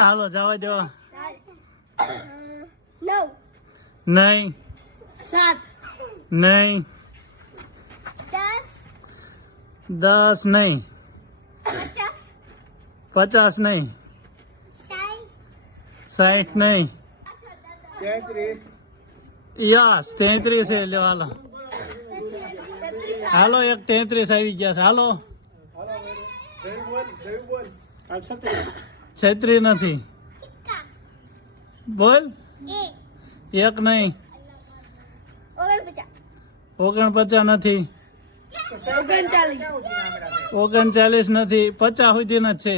હાલો જવા દો. 9 નહીં 7 નહીં 10 10 નહીં 50 50 નહીં 60 60 નહીં યસ 33 છે. લ્યો હાલો હાલો એક 33 આવી ગયા છે. હાલો 36 નથી. બોલ એક નહીં 49 નથી 39 નથી 50 સુધી જ છે.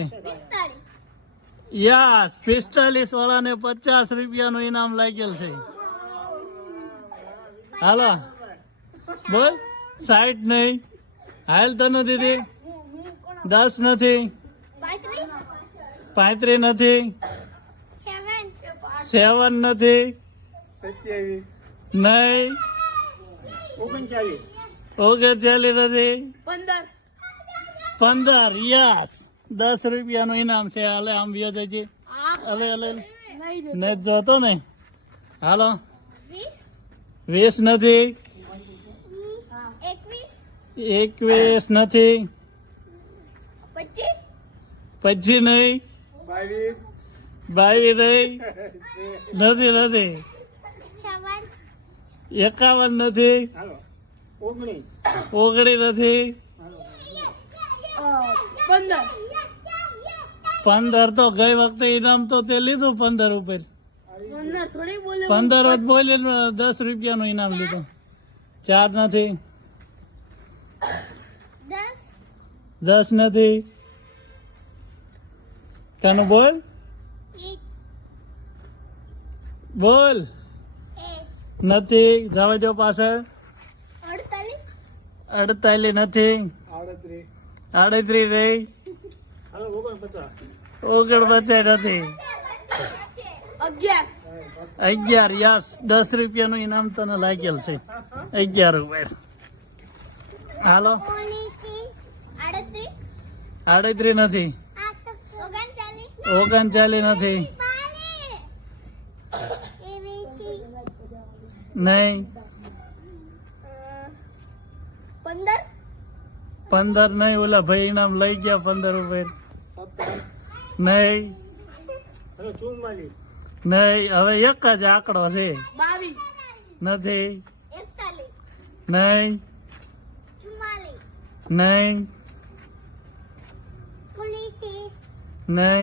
યસ 45 વાળાને 50 રૂપિયાનું ઇનામ લાગેલ છે. હાલો બોલ 60 નહીં. હાલ તને દીદી 10 નથી 35 નથી 7 નથી નહીં 39 નથી 15 યસ 10 રૂપિયાનું ઇનામ છે. હાલે આમ વ્યો જજે. અલે અલે ને જોતો ને. હાલો 20 નથી 21 નથી 25 નહીં 22 નહીં નથી નથી 51 નથી 19 નથી 15 તો ગઈ વખતે ઇનામ તો તે લીધું 15 ઉપર 15 જ બોલી 10 રૂપિયાનું ઇનામ લીધું. 4 નથી 10 નથી. તનું બોલ બોલ નથી. જવા દો પાછળ 48 નથી 38 રહી 49 નથી 11 યસ 10 રૂપિયાનું ઇનામ તને લાગેલ છે. 11 રૂપિયા. હાલો 38 નથી 39 નથી નહીં 15 નહીં. ઓલા ભાઈ ઇનામ લઈ ગયા 15 રૂપિયા નહીં નહીં. હવે એક જ આંકડો છે. નથી નહીં નહીં નહીં.